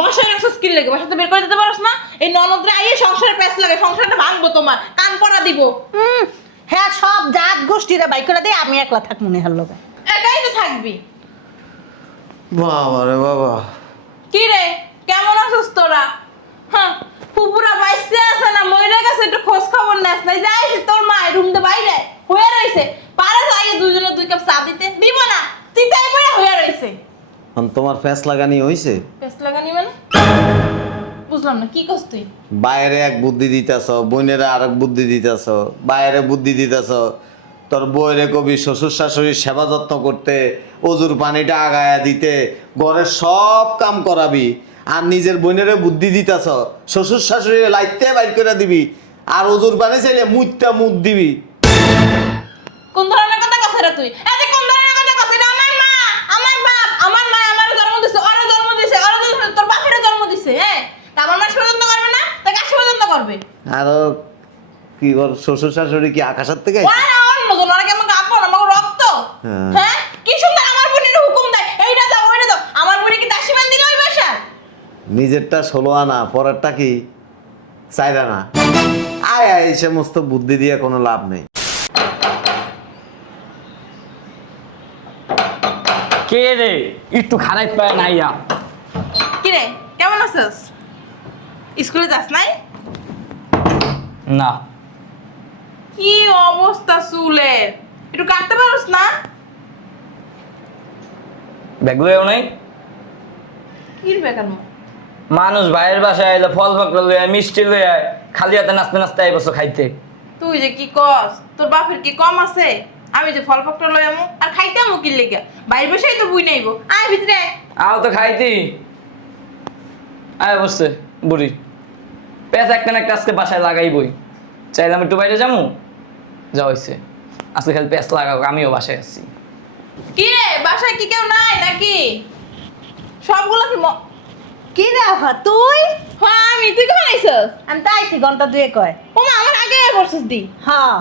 বাসায় রাখছো স্কিল লাগে, বাসা তো বের করে দিতে পারছ না? এই ননদরা আইয়ে সংসারে প্যাঁচ লাগে, সংসারটা ভাঙবো তোমার, কান পড়া দিব। হ্যাঁ সব জাত গোষ্ঠীরা বাই করে দেয়, আমি একলা থাক মনে হল। একাই তো থাকবি। বাবা রে বাবা, কি রে কেমন আছিস তোরা? হ্যাঁ ফুপুরা বাইসে আছে না মইরা গেছে, একটু খোঁজ খবর নেস নাই? যাইছি তোর মা রুম দে বাইরে হয়ে রইছে, পারে যাই দুইজনে দুই কাপ চা দিতে দিব না, চিতাই পড়ে হয়ে রইছে। তোমার ফ্যাস লাগানি হইছে? পেস্ট লাগানি মানে বুঝলাম না, কি কস তুই? বাইরে এক বুদ্ধি দিতেছ, বোনেরা আর এক বুদ্ধি দিতেছ, বাইরে বুদ্ধি দিতেছ। তোর বইরে কবি শ্বশুর শাশুড়ির সেবা যত্ন করতে, অজুর পানিটা আগায়া দিতে, ঘরের সব কাম করাবি, আর নিজের বোনেরে বুদ্ধি দিতেছ শ্বশুর শাশুড়ি লাইতে বাইর করে দিবি, আর অজুর পানি চাইলে মুইটা মুখ দিবি। কোন ধরনের কথা কস রে তুই? এই কোন ধরনের কথা কস? এটা আমার মা, আমার বাপ, আমার মা আমারে জন্ম দিছে, ওরে জন্ম দিছে, ওরে তোর বাপেরে জন্ম দিছে। হ্যাঁ তা আমার মা সেবা যত্ন করবে না? তা কার সেবা যত্ন করবে? আর কি ওর শ্বশুর শাশুড়ি কি আকাশের থেকে? ওরে অন্যজন, ওরা কেমন আপন, আমার রক্ত। হ্যাঁ। হ্যাঁ কি সুন্দর আমার বোনের হুকুম দেয়, এইটা দাও ওইটা দাও। আমার বোনে কি দাসী মান দিল ওই বাসা? নিজেরটা 16 আনা, পরেরটা কি 4 আনা। আয় আয়, এই সমস্ত বুদ্ধি দিয়ে কোনো লাভ নেই। কে রে একটু খারাপ পায় নাইয়া? কি রে কেমন আছিস? স্কুলে যাস নাই? না কি অবস্থা চুলের, একটু কাটতে পারোস না? ব্যাগলও নাই। কি বেকার মা, মানুষ বাইরের বাসায় এলো ফল পাকড়া লয়ে আয়, মিষ্টি লয়ে আয়, খালি হাতে নাচতে নাচতে আই বসো খাইতে। তুই যে কি কস, তোর বাপের কি কম আছে? আমি যে ফল পকটা লই আমু আর খাইতে আমু কি লেগে? বাইরে বসেই তো বুই নাইবো। আয় ভিতরে আয়। আও তো খাইতি আয় বসছে বুড়ি পেঁচ একটা একটা আজকে বাসায় লাগাইবই। চাইলাম একটু বাইরে যাবো, যা হয়েছে আজকে খালি পেঁচ লাগাও, আমিও বাসায় আসছি। কি রে বাসায় কি কেউ নাই নাকি? সবগুলো কি কি রে আফা তুই? হ্যাঁ আমি, তুই কখন আইছস? আমি তো আইছি ঘন্টা দুয়ে কয়। ও মা আমার আগে বসছিস দি। হ্যাঁ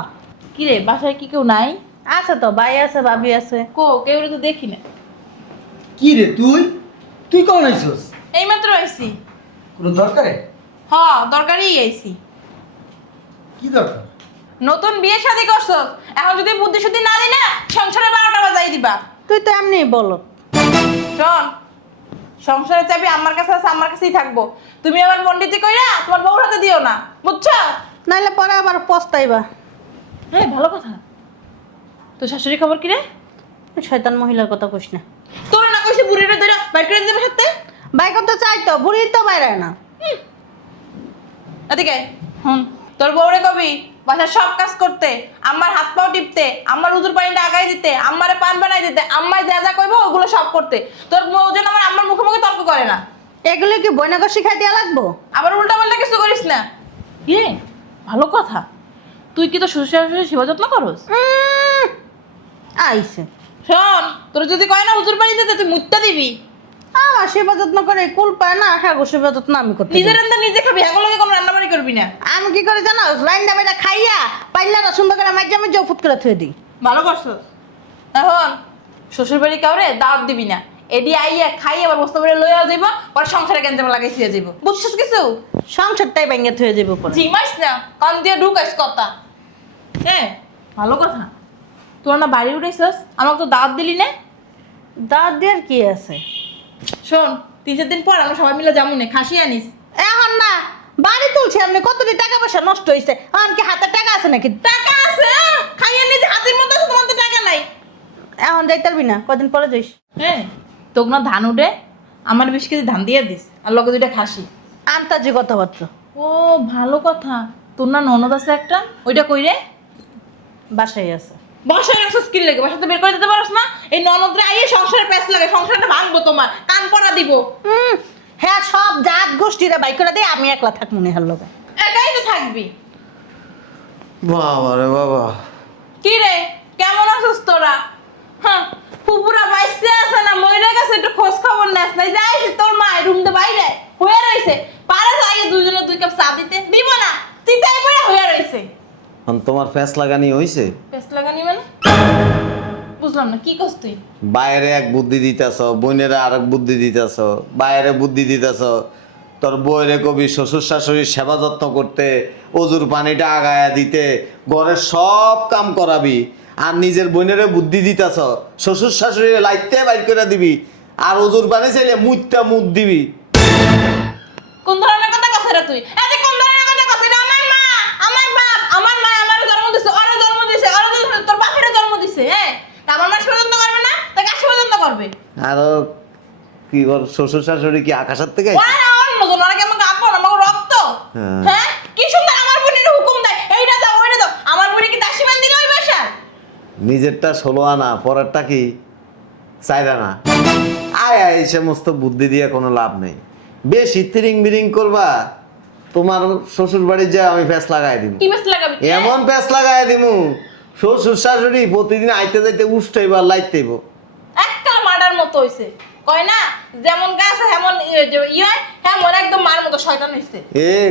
কি রে বাসায় কি কেউ নাই? আছে তো, ভাই আছে, ভাবি আছে। কো কেউ তো দেখি না। কি রে তুই তুই কখন আইছস? এই মাত্র আইছি। কোনো দরকারে? হ দরকারই আইছি। কি দরকার? নতুন বিয়ে শাদী করছস, এখন যদি বুদ্ধি শুদ্ধি না দিই না সংসারে 12টা বাজাই দিবা। তুই তো এমনি বলো। শোন, সংসারের চাবি আমার কাছে আছে, আমার কাছেই থাকবো। তুমি আবার পণ্ডিতি কইরা তোমার বউর হাতে দিও না, বুঝছো? নাইলে পরে আবার পস্তাইবা। হ্যাঁ ভালো কথা। তো শাশুড়ি খবর কি রে? শয়তান মহিলার কথা কইস না। তোর না কইছে বুড়িরে ধরে বাইর করে দিতে সাথে? ভাই করতে চাই তো, বুড়ি তো বাইরে না। এদিকে তোর বউরে কবি বাসার সব কাজ করতে, আমার হাত পাও টিপতে, আমার উজুর পানিটা আগাই দিতে, আমারে পান বানাই দিতে, আম্মায় যা যা কইবো ওগুলো সব করতে। তোর বউ যেন আমার আম্মার মুখে মুখে তর্ক করে না। এগুলো কি বইনাগর শিখাই দিয়া লাগবো? আবার উল্টা পাল্টা কিছু করিস না। ইয়ে ভালো কথা। তুই কি তো শ্বশুর শাশুড়ি সেবা যত্ন করস? আইছে শোন, তোর যদি কয় না হুজুর পানি দিতে তুই মুত্তা দিবি। আমার সেবা যত্ন করে কুল পায় না, হ্যাঁ গো সেবা যত্ন আমি করতে নিজের পারি। রান্না নিজে খাবি, এগুলো কোনো রান্না বাড়ি করবি না। আমি কি করে জানো, রান্না বেটা খাইয়া পাইলা না সুন্দর করে মাইজা মাইজা ফুট করে থুয়ে দিই। ভালো করছস। এখন শ্বশুর বাড়ি কাউরে দাওয়াত দিবি না, এডি আইয়া খাই আবার বস্তা করে লইয়া যাইব, পরে সংসারে গেঞ্জাম লাগাই থুয়ে যাইব, বুঝছিস কিছু? সংসারটাই ভেঙে থুয়ে যাবো পরে। জিমাইস না, কান দিয়ে ঢুকাইস কথা। হ্যাঁ ভালো কথা। তোর না বাড়ি উঠাইছস, আমাকে তো দাওয়াত দিলি না। দাঁত দিয়ে কি আছে? শোন 3-4 দিন পর আমরা সবাই মিলে যাবো না, খাসি আনিস। এখন না, বাড়ি তুলছি আপনি, কতটি টাকা পয়সা নষ্ট হয়েছে, এখন কি হাতে টাকা আছে নাকি? টাকা আছে খাইয়ে নিজে হাতের মধ্যে আছে, তোমার তো টাকা নাই। এখন যাইতে পারবি না, কদিন পরে যাইস। হ্যাঁ তোকে না ধান উঠে আমার 20 কেজি ধান দিয়ে দিস, আর লগে 2টা খাসি। আন্তাজি কথাবার্তা। ও ভালো কথা। তোর না ননদ আছে একটা, ওইটা কই রে? বাসায় আছে। বাসায় রাখছো স্কিল লাগে, বাসা তো বের করে দিতে পারছ না? এই ননদরা আইয়ে সংসারে প্যাঁচ লাগে, সংসারটা ভাঙবো তোমার, কান পড়া দিব। হ্যাঁ সব জাত গোষ্ঠীরা বাই করে দেয়, আমি একলা থাক মনে হল। একাই তো থাকবি। বাবা রে বাবা, কি রে কেমন আছিস তোরা? হ্যাঁ ফুপুরা বাইসে আছে না মইরা গেছে, একটু খোঁজ খবর নেস নাই? যাইছি তোর মা রুম দে বাইরে হয়ে রইছে, পারে যাই দুইজনে দুই কাপ চা দিতে দিব না, চিতাই পড়ে হয়ে রইছে। তোমার ফ্যাস লাগানি হইছে? পেস্ট লাগানি মানে বুঝলাম বুঝলাম না কি করছ তুই? বাইরে এক বুদ্ধি দিতেছ, বোনেরা আরেক বুদ্ধি দিতেছ, বাইরে বুদ্ধি দিতেছ, তোর বউরে কবি শ্বশুর শাশুড়ির সেবা যত্ন করতে, অজুর পানিটা আগায়া দিতে, ঘরের সব কাম করাবি, আর নিজের বোনেরে বুদ্ধি দিতেছ শ্বশুর শাশুড়ি লাইতে বাইর করে দিবি, আর অজুর পানি চাইলে মুইটা মুখ দিবি। কোন ধরনের কথা কছ রে তুই? এত কোন ধরনের কথা কছ? এটা আমার মা, আমার বাপ, আমার মা আমারে জন্ম দিছে, ওরে জন্ম দিছে, ওরে জন্ম তোর বাপেরে জন্ম দিছে, হ্যাঁ? তা আমার মা সেবা যত্ন করবে না? তা কার সেবা যত্ন করবে? আর কি ওর শ্বশুর শাশুড়ি কি আকাশের থেকে আইছে? ওরা অন্য জন, ওরা কি আমাকে আপন, আমাকে রক্ত? হ্যাঁ। হ্যাঁ? কি সুন্দর আমার বোনের হুকুম দেয়, এইটা দাও, ওইটা দাও। আমার বোনে কি দাসী বান দিল ওই বাসার? নিজেরটা 16 আনা, পরেরটা কি 4 আনা। আয় আয়, এই সমস্ত বুদ্ধি দিয়ে কোনো লাভ নেই। বেশি তিরিং বিরিং করবা, তোমার শ্বশুর বাড়ি যা আমি প্যাঁচ লাগাই দিব, কি বেশ লাগাবি? এমন প্যাঁচ লাগাই দিমু শ্বশুর শাশুড়ি প্রতিদিন আইতে যাইতে উষ্টাইব আর লাইতেইব। একটা মার্ডার মতো হইছে। কয় না যেমন গাছ হেমন হেমন একদম মার মতো শয়তান হইছে।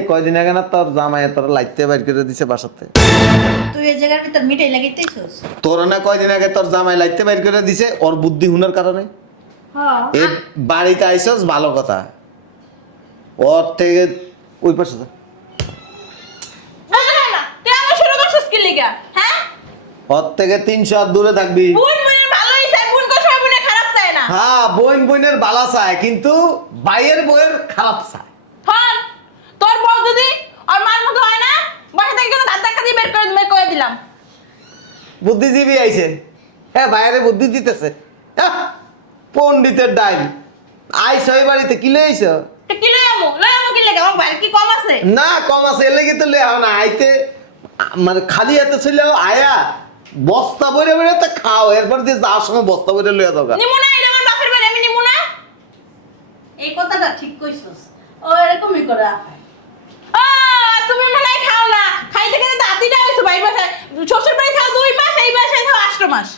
কয়দিন আগে না তোর জামাই তোর লাইতে বাইর করে দিছে বাসাতে। তুই এই জায়গার ভিতর মিঠাই লাগাইতেছস? তোর না কয়দিন আগে তোর জামাই লাইতে বাইর করে দিছে ওর বুদ্ধি হুনার কারণে। হ্যাঁ। এই বাড়িতে আইসস ভালো কথা, ওর থেকে ওই পাশে যা। না না, তুই আমার শুরু করছিস কি লিগা? হ্যাঁ? ওর থেকে 300 হাত দূরে থাকবি। বোন বোনের ভালোই চায়, বোন কো সব বোনে খারাপ চায় না। হ্যাঁ, বোনের বালা চায়, কিন্তু বাইয়ের বউয়ের খারাপ চায়। হন, তোর বউ যদি আর মার মতো হয় না, বাসা থেকে কিন্তু দাঁত ধাক্কা দিয়ে বের করে দিবে, কয়ে দিলাম। বুদ্ধিজীবী আইছে, হ্যাঁ বাইরে বুদ্ধি দিতেছে। পণ্ডিতের ডাইল আইস ওই বাড়িতে কি লইছ? তো কি লই আমু কি লেগে? আমার ভাই কি কম আছে? না কম আছে, এলে কিন্তু লেও না আইতে, মানে খালি হাতে ছিল আয়া বস্তা বইরে বইরে তো খাও, এরপর দিয়ে যাওয়ার সময় বস্তা বইরে লইয়া দাও। নিমু না, এটা আমার বাপের বাড়ি, আমি নিমু না। এই কথাটা ঠিক কইছস। ও এরকমই করে আফায়। ও, তুমি মনে হয় খাও না, খাইতে খাইতে দাঁতিটা হইছে ভাই বাসায়। শ্বশুর বাড়ি খাও 2 মাস, এই বাসায় খাও 8 মাস।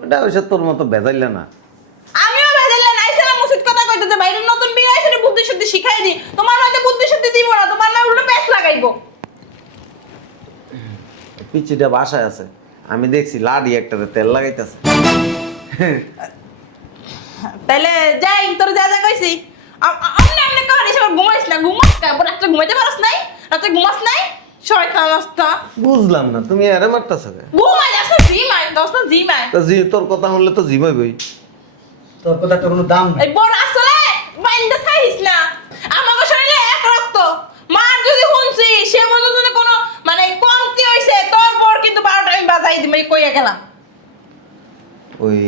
ওটা হইছে তোর মতো বেজাইলে না। আমিও ভেজালে নাইছিলাম মুসিদ কথা কইতে, বাইরে নতুন বিয়ে হইছে, এটা বুদ্ধি শুদ্ধি শিখাই দি। তোমার মাঝে বুদ্ধি শুদ্ধি দিব না, তোমার মা উল্টো প্যাচ লাগাইবো। পিচিটা বাসায় আছে, আমি দেখছি লাডি একটাতে তেল লাগাইতেছে। তাইলে যাই, তোর যা যা কইছি আমনে আমনে কর, এসব ঘুমাইস না, ঘুমাস কা? রাত্রে ঘুমাইতে পারস নাই? রাত্রে ঘুমাস নাই? শয়তান রাস্তা। বুঝলাম না তুমি আরে মারতাছো কে? ঘুমাই যাস না, জিমাই দোস্ত, জিমাই। তো জি তোর কথা শুনলে তো জিমাইবই। তোর কথা তো কোনো দাম নাই। এই বড় আসলে বাইন্দা থাইস না, আমাকে শরীরে এক রক্ত। মার যদি শুনছি সে মতো যদি কোনো মানে কমতি হইছে, তোর বর কিন্তু 12টা আমি বাজাই দিমই, কইয়া গেলাম। ওই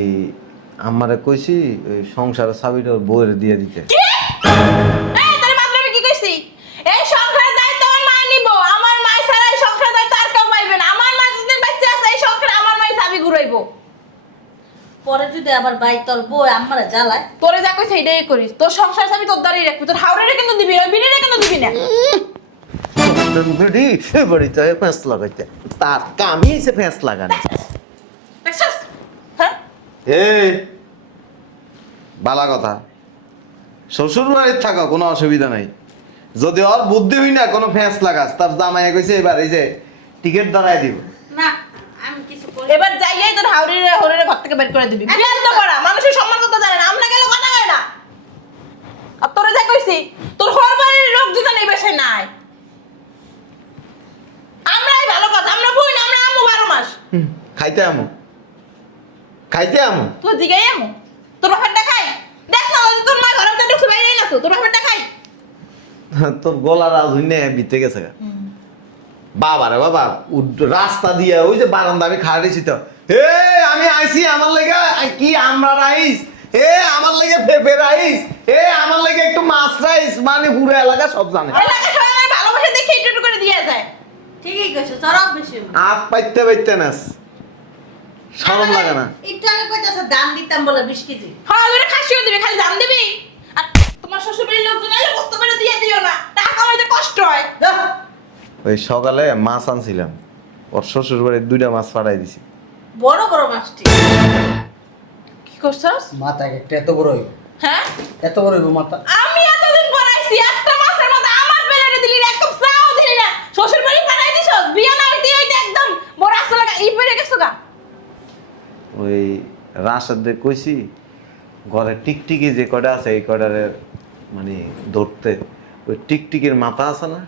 আমারে কইছি ওই সংসারের চাবিটা ওর বউয়ের দিয়ে দিতে। কি? এই তোর মাত্রামে কি কইছি? এই সংসারের দায়িত্ব আমার মা নিব। আমার মা ছাড়া এই সংসারের দায়িত্ব আর কেউ পাইবে না। আমার মা যতদিন বাচ্চা আছে এই সংসারে আমার মাই চাবি ঘুরাইবো। পরে যদি আবার ভাই তোর বউ আমারে জ্বালায়, তোরে যা কইছে এইটাই করিস। তোর সংসার চাবি তোর দ্বারাই রাখবি। তোর হাওড়ারে কিন্তু দিবি না, ওই বিনিরে কিন্তু দিবি না। বুড়ি সে বাড়িতে ফ্যাঁস লাগাইতে, তার কামই এসে ফ্যাঁস লাগানো। দেখছস? হ্যাঁ? এই বালা কথা, শ্বশুর বাড়ির থাকা কোনো অসুবিধা নাই, যদি ওর বুদ্ধি হই না কোনো ফ্যাঁস লাগাস, তার জামাই কইছে এবার এই যে টিকিট দাঁড়ায় দিব। না আমি কিছু করি। এবার যাইয়াই তোর হাওড়িরে হরিরে ঘর থেকে বের করে দিবি। বিয়ান তো করা, মানুষের সম্মান করতে জানে না, আমরা গেলে কথা কয় না। আর তোরে যা কইছি, তোর ঘর বাড়ির লোক যদি নেই বেশে নাই। আমরাই ভালো কথা, আমরা বই না, আমরা আমু 12 মাস। খাইতে আমো, খাইতে আমো। তুই দিগাই আমু, তোর বাপেরটা খাই। দেখ না যদি তোর মা ঘরের ভিতরে ঢুকছে, বাইরে না তো, তোর বাপেরটা খাই। তোর গলার আজ হইনে বিতে গেছে গা। বাবা রে বাবা, রাস্তা দিয়ে ওই যে বারান্দা আমি খাড়া দিছি তো, হে আমি আইছি আমার লেগে কি আমরা রাইস, হে আমার লেগে পেঁপে রাইস, হে আমার লেগে একটু মাছ রাইস, মানে পুরো এলাকা সব জানে। এলাকা সবাই আমার ভালোবাসা দেখে একটু একটু করে দিয়ে যায়। ঠিকই কইছস, চরব বেশি। আপ পাইতে পাইতে নাস, শরম লাগে না? একটু আগে কইতাছে দাম দিতাম বলে 20 কেজি। হ্যাঁ ওরে খাসিও দিবি, খালি দাম দিবি। আর তোমার শ্বশুর বাড়ির লোকজন এলে বস্তু করে দিয়ে দিও না, টাকা হইতে কষ্ট হয়। ওই সকালে মাছ আনছিলাম, ওর শ্বশুর বাড়ির 2টা মাছ পাঠাই দিছি। বড় বড় মাছটি। কি করছস? মাথা একটা এত বড় হইব, হ্যাঁ? এত বড় হইব মাথা। আমি এতদিন পড়াইছি, একটা মাসের মধ্যে আমার বেলারে দিলি না, এক কাপ চাও দিলি না। শ্বশুর বাড়ি পাঠাই দিছস, বিয়া না হইতে হইতে একদম বড় আসলে ই পড়ে গেছো গা। ওই রাশেদরে কইছি ঘরে টিকটিকি যে কটা আছে এই কটারে মানে ধরতে, ওই টিকটিকির মাথা আছে না,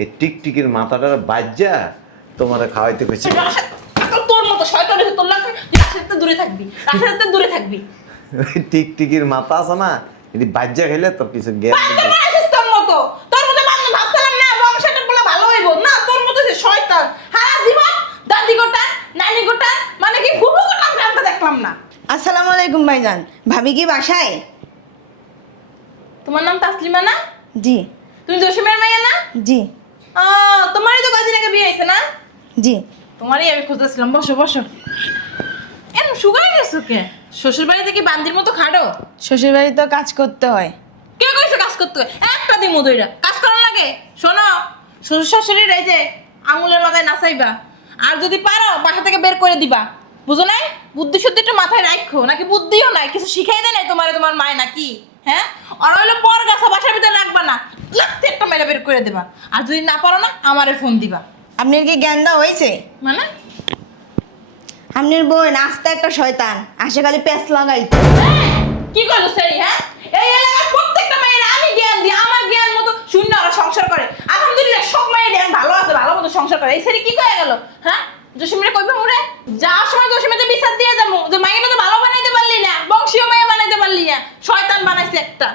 এই টিকটিকির মাথাটার বাজ্যা তোমারে খাওয়াইতে কইছি। তোর মতো শয়তানের তোর লাগে রাশেদ তো দূরে থাকবি, রাশেদ তো দূরে থাকবি। ওই টিকটিকির মাথা আছে না, এটি বাজ্যা খেলে তোর কিছু জ্ঞান তোর রাশেদ তোর মতো বান্ধব ভাবছিলাম না বংশটা বলে ভালো হইব না, তোর মতো সে শয়তান সারা জীবন দাদি গোটা নানি গোটা মানে কি ফুফু গোটা আমরা দেখলাম না। আসসালামু আলাইকুম ভাইজান, ভাবি কি বাসায়? তোমার নাম তাসলিমা না? জি তুমি জসিমের মাইয়া না? জি তোমারই তো কদিন আগে বিয়ে হয়েছে না? জি। তোমারই আমি খুঁজতেছিলাম, বসো বসো। এরকম শুকাই গেছো কে? শ্বশুর বাড়িতে কি বান্দির মতো খাড়ো? শ্বশুর বাড়ি তো কাজ করতে হয়। কে কইছে কাজ করতে হয়? একটা দিন মধুইরা কাজ করার লাগে। শোনো, শ্বশুর শাশুড়ির এই যে আঙুলের মাথায় নাচাইবা, আর যদি পারো বাসা থেকে বের করে দিবা, বুঝো নাই? বুদ্ধি শুদ্ধি একটু মাথায় রাখো, নাকি বুদ্ধিও নাই, কিছু শিখাই দেয় নাই তোমারে তোমার মায় নাকি? হ্যাঁ, আর হইলো পর গাছা বাসার ভিতরে রাখবা না, লাগতে একটা মেরে বের করে দেবা। আর যদি না পারো না আমারে ফোন দিবা। আপনার কি জ্ঞান দেওয়া হয়েছে? মানে আপনার বোন আস্তে একটা শয়তান, আসে খালি প্যাঁচ লাগাই। কি করলো সেই? হ্যাঁ, এই এলাকার প্রত্যেকটা মেয়ের আমি জ্ঞান দিই, আমার জ্ঞান মতো শূন্য ওরা সংসার করে। আলহামদুলিল্লাহ সব মেয়ের জ্ঞান ভালো আছে, ভালো মতো সংসার করে। এই সেরি কি কয়ে গেল? হ্যাঁ, জসিমরে কইবে মোরে যাওয়ার সময় জসিমে বিচার দিয়ে যাবো যে মাইয়াটা তো ভালো বানাইতে পারলি না, বংশীয় মাইয়া বানাইতে পারলি না, শয়তান বানাইছে একটা।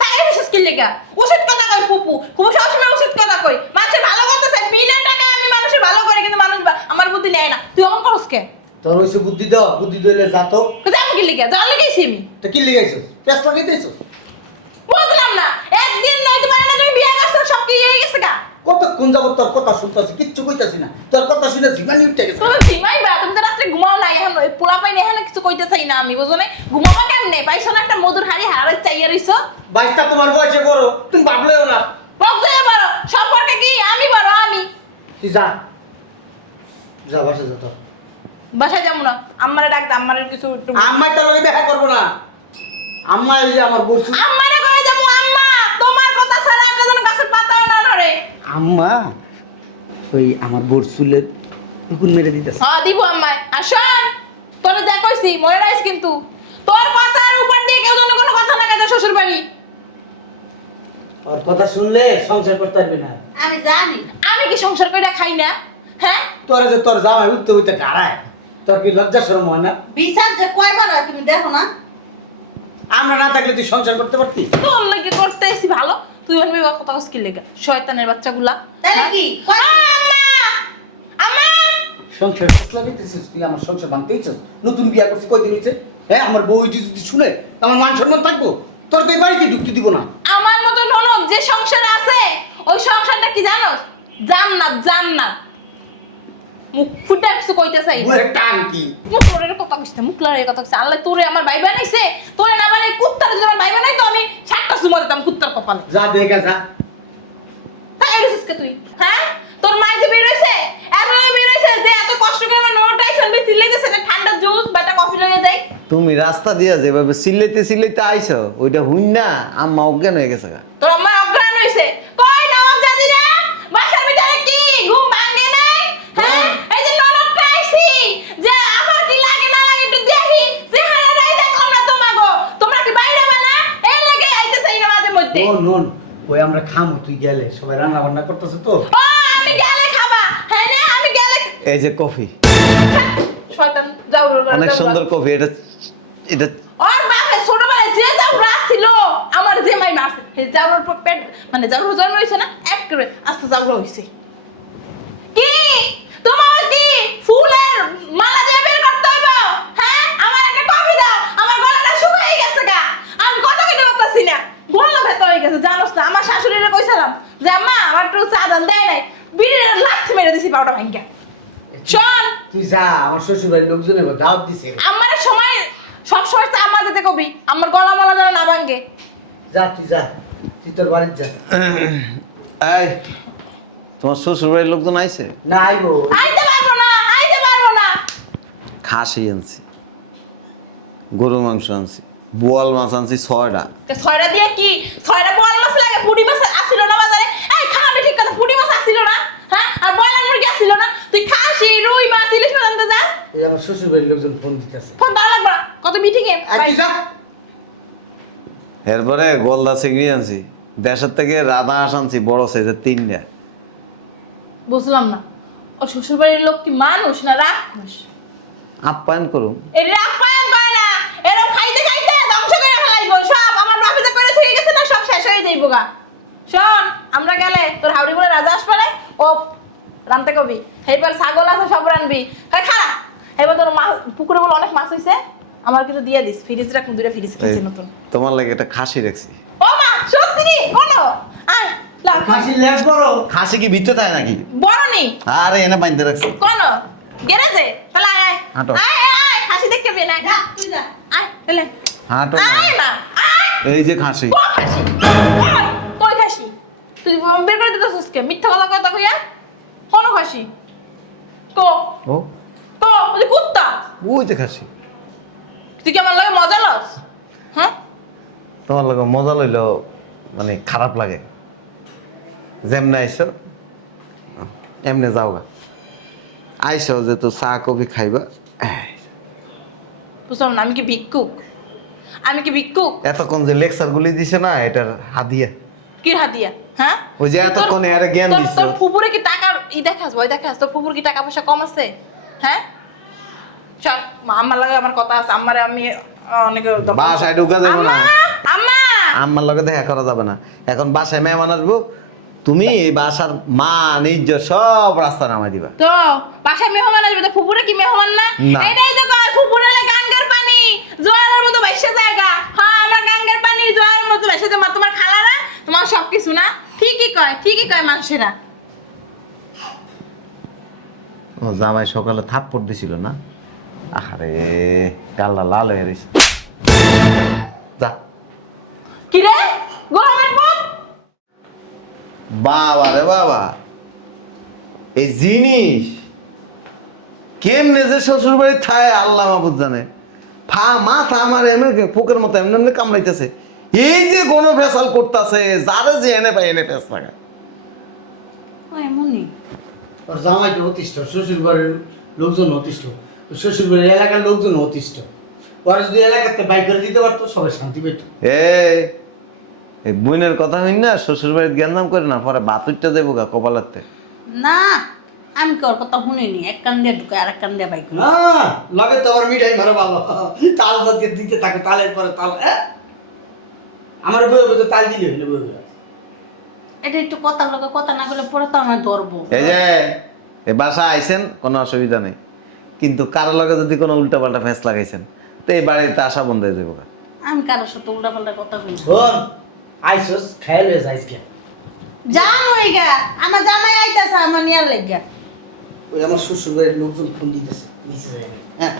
তাই বিশেষ কি লেগা ওষুধ কথা কই ফুপু, ফুপু সবসময় ওষুধ কথা কই, মানুষের ভালো করতে চাই, বিনা টাকায় আমি মানুষের ভালো করি, কিন্তু মানুষ আমার বুদ্ধি নেয় না। তুই অমন করস কে? তোর হইছে বুদ্ধি দাও, বুদ্ধি দিলে যা তো। আমি কি লেগা যাওয়ার লেগেছি আমি? তা কি লিগাইছস? পেঁচ লাগাইতেছস? বুঝলাম না, একদিন নয়তো পারে না তুমি বিয়ে করছো, সব কি হয়ে গেছে গা? কতক্ষণ যাবত তোর কথা শুনতেছি, কিচ্ছু কইতাছি না। তোর কথা শুনে জিমানি উঠে গেছে। তুমি ঘুমাইবা, তুমি তো রাত্রে ঘুমাও না, এখন ওই পোলা পাইনি, এখন কিছু কইতে চাই না আমি, বুঝো না? ঘুমাবা কেমনে? পাইছো না একটা মধুর হাড়ি হারার চাইয়া রইছো? বাইশটা তোমার বয়সে বড়, তুমি ভাবলেও না। বকতে বড় সম্পর্কে কি আমি বড়? আমি তুই যা, যা বাসা যা তোর। বাসায় যাবো না, আম্মারে ডাক দে, আম্মারে কিছু একটু আম্মাই তোর লগে দেখা করবো না। আম্মা এই যে আমার বলছি। আম্মারে কয়ে যাবো, আম্মা তোমার কথা ছাড়া একটা যেন গাছের পাতাও না নড়ে। আম্মা ওই আমার বরসুলের কুকুর মেরে দিতেছে। হ্যাঁ দিব আম্মায়। আর শোন, তোরে যা কইছি মনে রাখিস কিন্তু, তোর কথার উপর দিয়ে কেউ যেন কোনো কথা না কয় শ্বশুর বাড়ি। ওর কথা শুনলে সংসার করতে পারবে না। আমি জানি, আমি কি সংসার করে খাই না? হ্যাঁ, তোর যে তোর জামাই উঠতে উঠতে গাড়ায়, তোর কি লজ্জা শরম হয় না? বিচার যে কয়বার হয় তুমি দেখো না? আমরা না থাকলে তুই সংসার করতে পারতি? তোর লাগে করতে এসি ভালো, তুই অন্য কথা কি লেগা শয়তানের বাচ্চাগুলা। তাহলে কি? আম্মা আম্মা সংসার লাগাইতেছিস তুই, আমার সংসার ভাঙতেইছিস। নতুন বিয়া করছিস কয়দিন হয়েছে? হ্যাঁ, আমার বউ যদি শুনে আমার মান সম্মান থাকবো? তোর তো এই বাড়িতে ঢুকতে দিব না। আমার মতো ননদ যে সংসার আছে, ওই সংসারটা কি জানোস? জান্নাত, জান্নাত। মুখ ফুটা কিছু কইতে চাই না। বউয়ের টান কি? মুখ তোরের কথা কইছে, মুখ লড়াইয়ের কথা কইছে। আল্লাহ তোরে আমার ভাই বানাইছে, তোরে না বানাই কুত্তার যদি আমার ভাই বানাই তো আমি 60টা সুমা দিতাম কুত্তার কপালে। যা দেখা যা। তাই এসেছিস কে তুই? হ্যাঁ, তোর মাই যে বের হইছে, এমন বের হইছে যে এত কষ্ট করে আমার নোটাই শুনবি চিল্লাইতেছে না, ঠান্ডা জুস বা একটা কফি লইয়া যাই। তুমি রাস্তা দিয়া যেভাবে চিল্লাইতে চিল্লাইতে আইছো, ওইটা হুইন না আম্মা অজ্ঞান হয়ে গেছে গা। তোর আম্মা অজ্ঞান হইছে। কই নবাব জাদিরা, বাসার ভিতরে কি ঘুম ভাঙে নাই? হ্যাঁ, এই যে ননদটা আইছি, যে আমার কি লাগে না লাগে একটু দেখি, চেহারাটাই দেখলাম না তোমাগো। তোমরা কি বাইরে বানা? এই লাগে আইতেছে এই মাঝে মধ্যে। ও নন, ওই আমরা খামু, তুই গেলে সবাই রান্না বান্না করতেছে তো। ও আমি গেলে খাবা? হ্যাঁ না, আমি গেলে এই যে কফি, শয়তান যাও রে, অনেক যাও, সুন্দর কফি। এটা এটা ওর বাপে ছোটবেলায় যে যাও ছিল আমার যে মাই মারছে, এই জাউর পেট মানে জাউর জন্ম হইছে না, এক করে আস্তে জাউর হইছে। কি তোমার কি ফুলের মালা দিয়ে বের করতে হইব? হ্যাঁ, আমার একটা কফি দাও, আমার গলাটা শুকিয়ে গেছে গা, আমি কথা কইতে পারতাছি না, গলা ব্যথা হয়ে গেছে। জানোস না, আমার শাশুড়িরে কইছিলাম যে আম্মা আমার একটু চা দান, দেয় নাই, বিড়ির লাথি মেরে দিছি পাউডার ভাঙ্গা। শোন, তুই যা, আমার শ্বশুর বাড়ির লোকজনের দাওয়াত দিছে। আমার সময় সব সময় চা আমার দিতে কবি, আমার গলা মালা যেন না ভাঙ্গে। যা তুই যা, তুই তোর বাড়ির যা। এই তোমার শ্বশুর বাড়ির লোকজন আইছে? না আইবো। আইতে পারবো না, আইতে পারবো না। খাসি আনছি, গরু মাংস আনছি, বোয়াল মাছ আনছি 6টা। ছয়টা দিয়ে কি 6টা বল মাছ লাগে? পুঁটি মাছ আসিল না বাজারে? এই খাওয়াবি ঠিক কথা, পুঁটি মাছ আসিল না? হ্যাঁ, আর বয়লার মুরগি আসিল না? তুই খাসি, রুই মাছ, ইলিশ মাছ আনতে যাস? শ্বশুর বাড়ির লোকজন ফোন দিতেছে। ফোন দাও লাগবে না, কত মিটিংয়ে এরপরে গোলদা চিংড়ি আনছি, দেশের থেকে রাধা হাঁস আনছি বড় সাইজের 3টা। বুঝলাম না, ও শ্বশুর বাড়ির লোক কি মানুষ না রাক্ষস? আপ্যায়ন করুন। এটা আপ্যায়ন করে না, এরকম খাইতে খাইতে ধ্বংস করে ফেলাইবো সব। আমার বাপে যা করে থেকে গেছে না, সব শেষ হয়ে যাইবো গা। শোন, আমরা গেলে তোর হাউড়ি বলে রাজা আসবে না, ও রানতে কবি এইবার ছাগল আছে সব রানবি। খারাপ এবার তোর পুকুরে বলে অনেক মাছ হয়েছে, আমার কিছু দিয়ে দিস, ফ্রিজ রাখুন, 2টা ফ্রিজ কিনছি নতুন। তোমার লাগে একটা খাসি রাখছি। ও মা সত্যি বলো, আয় লাও খাসি লেজ বড়। খাসি কি ভিতরে থাকে নাকি? বড় নি আরে এনে বাইন্ধে রাখছি। কোন গ্যারেজে চল, আয় আয় হাঁটো। আয় আয়, খাসি দেখতে পেয়ে না, যা তুই যা, আয় চলে হাঁটো না। আয় না, আয় এই যে খাসি। কই খাসি, কই খাসি? তুই বের করে দিতেছিস কে? মিথ্যা কথা কথা কইয়া কোন খাসি? কো ও কো ওই কুত্তা। ওই যে খাসি। তুই কি আমার লাগে মজা লস? হ্যাঁ তোমার লাগে মজা লইলো মানে খারাপ লাগে। যেমনে আইসো এমনে যাওগা। আইসো যে তো চা কফি খাইবা। বুঝলাম না, আমি কি ভিক্ষুক? আমি কি ভিক্ষুক? এতক্ষণ যে লেকচার গুলি দিছে না, এটার হাদিয়া। কি হাতিয়া? হ্যাঁ ওই যে এতক্ষণে আরে জ্ঞান দিছে। তোর ফুপুরে কি টাকা দেখাস, ভয় দেখাস? তোর ফুপুর কি টাকা পয়সা কম আছে? হ্যাঁ চল, আমার লাগে আমার কথা আছে, আমারে আমি অনেক বাসায় ঢুকা যাবো না। আম্মা আমার লগে দেখা করা যাবে না। এখন বাসায় মেহমান আসবো, তুমি এই বাসার মা নিজ সব রাস্তা নামাই দিবা। তো বাসায় মেহমান আসবে, তো ফুপুরে কি মেহমান না? না। এটাই তো কয়, ফুপুরে লাগে গাঙ্গের পানি জোয়ারের মতো ভাইসা জায়গা। হ্যাঁ আমার গাঙ্গের পানি জোয়ারের মতো ভাইসা যায়। তোমার খালারা তোমার সব কিছু না, ঠিকই কয় মানুষেরা। ও জামাই সকালে থাপ্পড় দিছিল না? আরে গালটা লাল হয়ে গেছে। যা কি রে গোলামের পথ? বাবা রে বাবা, এই জিনিস কেমনে যে শ্বশুর বাড়ি থায় আল্লাহ মাহবুব জানে। মাথা আমার এমনি পোকের মতো এমনি এমনি কামড়াইতেছে। এই যে কোনো ফেসাল করতেছে, যারে যে এনে পাই এনে ফেস লাগা। এমনই ওর জামাইটা অতিষ্ঠ, শ্বশুর বাড়ির লোকজন অতিষ্ঠ, শ্বশুর বাড়ির এলাকার লোকজন অতিষ্ঠ। ওরা যদি এলাকাতে বাই করে দিতে পারতো সবাই শান্তি পেত। এই বোনের কথা হইন না, শ্বশুর বাড়ির জ্ঞানদাম করে না, পরে বাতুরটা দেবো গা কপালাতে। না, আমি কি ওর কথা শুনিনি। এক কান দিয়ে ঢুকে আর এক কান দিয়ে বাইক। না লগে তো আবার মিঠাই মারো ভালো, তাল দিতে দিতে থাকে, তালের পরে তাল। আমার বই বই তাল দিলে হইলে বই বই। এটা একটু কথার লোকে কথা না বলে পরে তো আমার ধরবো। এই যে এই বাসা আইছেন কোনো অসুবিধা নেই, কিন্তু কারো লগে যদি কোনো উল্টাপাল্টা ফেস লাগাইছেন তো এই বাড়িতে আসা বন্ধ হয়ে যাবো। আমি কারোর সাথে উল্টা পাল্টা কথা বলি। শোন আইসস খাইল হয়ে যাইস কে? জান হয়ে গা, আমার জামাই আইতাছে আমার নিয়ার লেগা। ওই আমার শ্বশুর বাড়ির লোকজন ফোন দিতেছে, নিচে যাই। হ্যাঁ